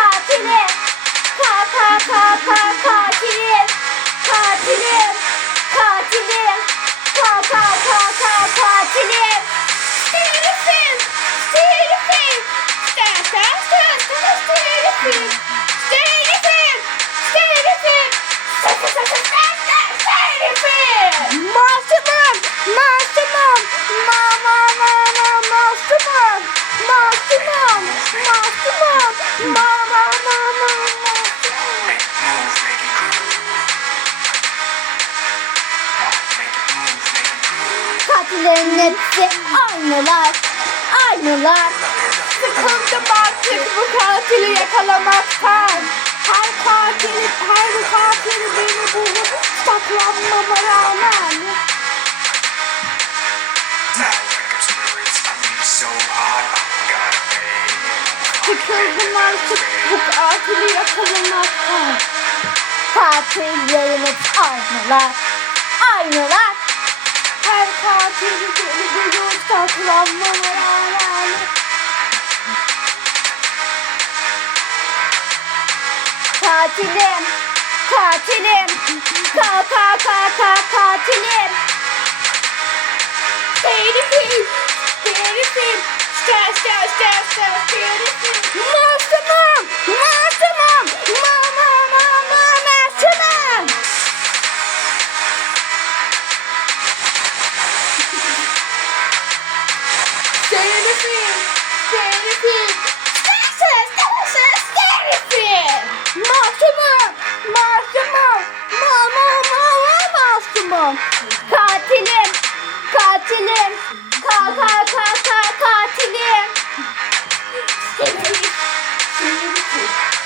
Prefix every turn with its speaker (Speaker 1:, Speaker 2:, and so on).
Speaker 1: katilim. Ka ka ka ka katilim. Katilim. Katilim. Ka ka ka
Speaker 2: ka katilim. Terifim Terifim Terifim Terifim Terifim Terifim Terifim Terifim Terifim Terifim
Speaker 1: Katillerin hepsi aynılar, aynılar. Sıkıldım artık bu katili yakalamaktan. Her katil, her katil beni bulup saklanmama rağmen. Sıkıldım artık bu katili yakalamaktan. Katillerin hepsi aynılar, aynılar. Her katili beni bulup saklanmama rağmen. Katilim, katilim, ka ka ka ka katilim. Herifim, herifim, star star star star herifim. Mahkumum. Katilim. Katilim. Ka ka ka ka katilim. Seni, seni.